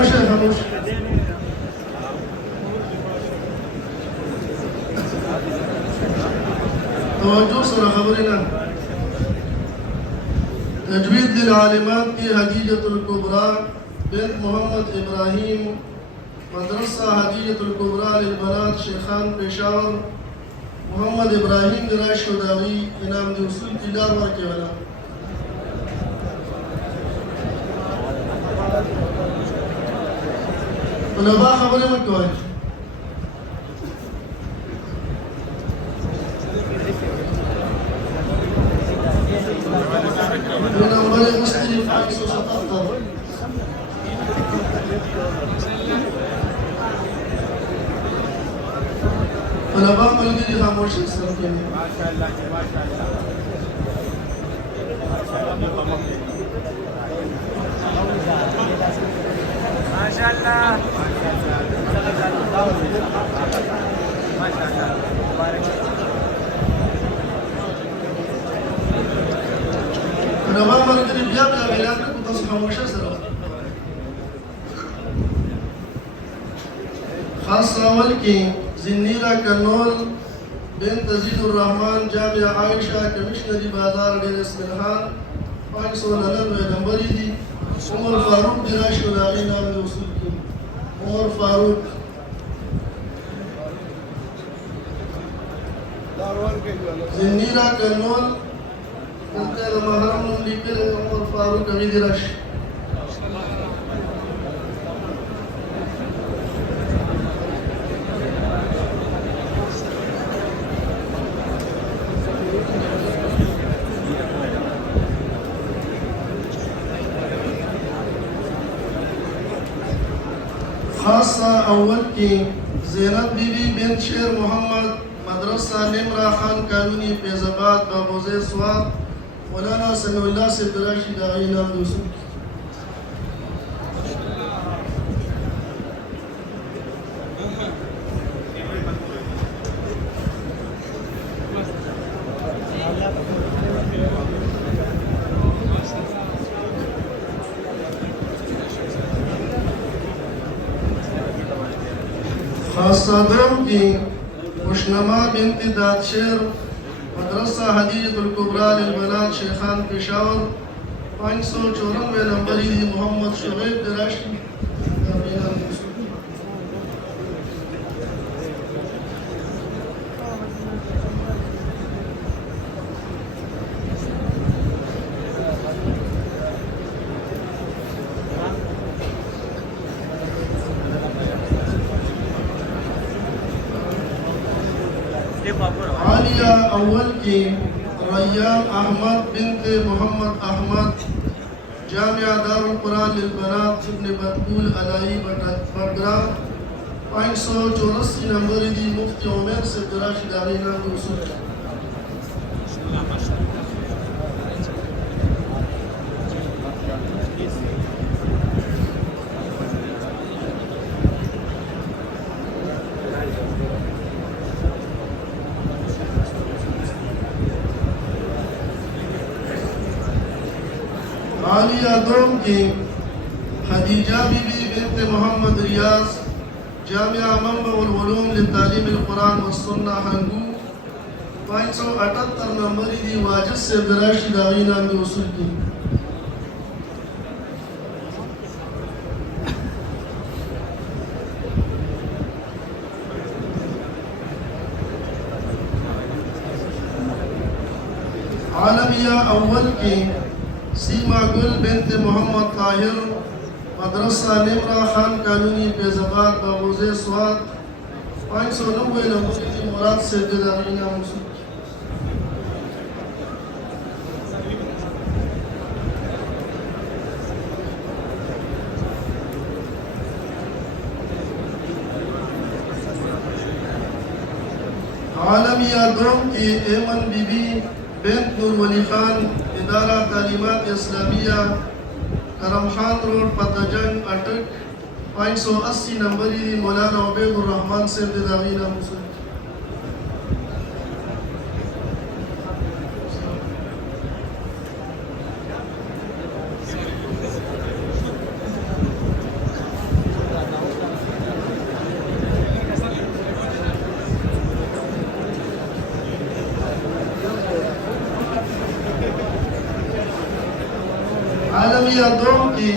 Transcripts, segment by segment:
خاموش ہے خاموش. توجہ سر خبرنا. تجوید للعالمات کی حدیجۃ الکبریٰ بنت محمد ابراہیم مدرسہ حدیجۃ الکبریٰ للبنات شیخان پشاور محمد ابراہیم گراش خداوی انعام دی اصول کی دار واقع والا. طلباء خبریں مت کوئے. نمبر مختلف 177. طلباء ملګري خاموش سره کېنئ. ماشاءالله طلباء ملګري بیا اعلان کوم تاسو خاموش سره. خاص اول کې زنیرا کنول بنت زید الرحمن جامعہ عائشہ کمشنری بازار ډیر اسمرحان 599 نمبر دی. عمر فاروق دراش ولالی نام نے اصول کی. عمر فاروق زنیرا کنول انتے محرم نم لیکل عمر فاروق ابھی دراش. خاصة أول کی زینب بی بی بنت شیر محمد مدرسہ نمرہ خان قانونی فیضآباد بابوزے سوات مولانا سمیع اللہ سے دراشی داغی نام دوسو. خاصة دوم کی خوشنما بنت دادشیر مدرسہ حدیجۃ الکبریٰ للبنات شیخان پشاور 594 نمبری دی. محمد شعیب دراشی عالیہ اول کی ریان احمد بنت محمد احمد جامعہ دار القرآن للبنات ابن بطول علائی بٹگرام 584 نمبر دی. مفتی عمر سے دراشی داغی نام اصول. عالیہ دوم کی خدیجہ بی بی بنت محمد ریاض جامعہ منبع العلوم للتعلیم القرآن والسنہ ہنگو 578 نمبری دی. واجد سے دراشی داغی نام دی اصول کی. عالمیہ اول کی سیما گل بنت محمد طاہر مدرسہ نمرہ خان قانونی فیضآباد بابوزے سوات 590 نمبر کی. مراد سے داغی نام اصول. عالمیہ دوم کی ایمن بی بی بنت نور ولی خان ادارہ تعلیمات اسلامیہ کرم خان روڈ پتجنگ اٹک 580 نمبری. مولانا عبید الرحمن سے داغی نام اصول. نمبر دوم کی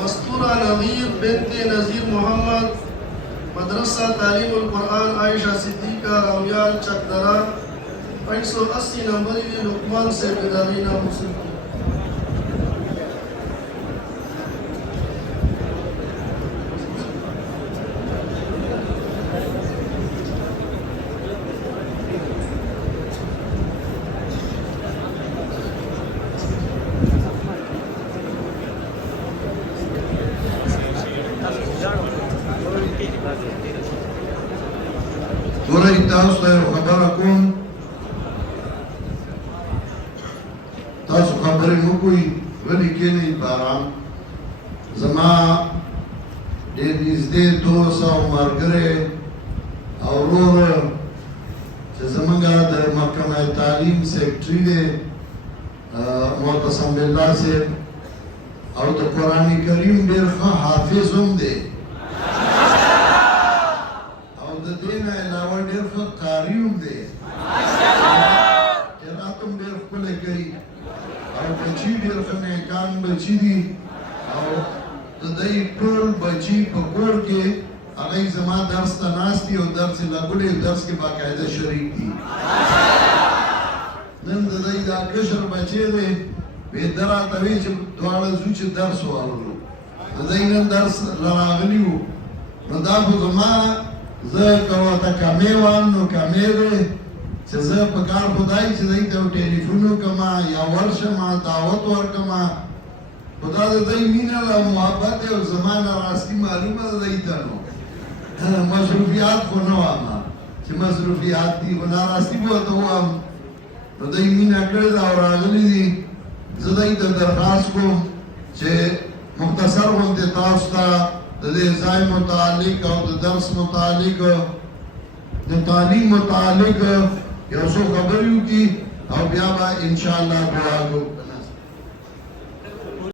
مستورہ نظیر بنت نظیر محمد مدرسہ تعلیم القرآن عائشہ صدیقہ رامیال چکدرہ 580 نمبر لقمان سے بیداری نام حاصل کی. ورای تاسو ته خبره کوم تاسو خبرې مو کوئ ولې کېنئ باران زما ډېر نږدې دوست او ملګری او ورور چې زموږ د محکمه تعلیم سیکرټري دی معتصم بالله صاحب او د قرآن کریم ډېر ښه حافظ هم دی دینا علاوه ډېر ښه قاري هم دی قرات هم ډېر ښکلی کوي او بچي ډېر ښه نیکان بچي دي او د دوی ټول بچي په کور کې هغوی زما درس ته ناست دي او درس یې لګولی او درس کې باقاعده شریک دي نن د دوی دا کشر بچی دی ده راته وایي چې دواړه ځو چې درس واورو د دوی نن درس راغلي وو نو دا خو زما زه که ورته کمې وم نو کمې دی چې زه په کار خدای چې دوی ته ټلیفون وکړم یا ورشم دعوت ورکړم خو دا د دوی مینه ده محبت دی او زما نه راستي معلومه ده دوی ته نو مصروفیات خو نه وایم چې مصروفیات دي خو ناراستي به ورته ووایم نو دوی مینه کړې ده او راغلي دي زه دوی ته درخواست کوم چې مختصر غوندې تاسو ته د دې ځای متعلق او د درس متعلق د تعلیم متعلق یو څو خبرې وکړي او بیا به انشاءالله دعا کوو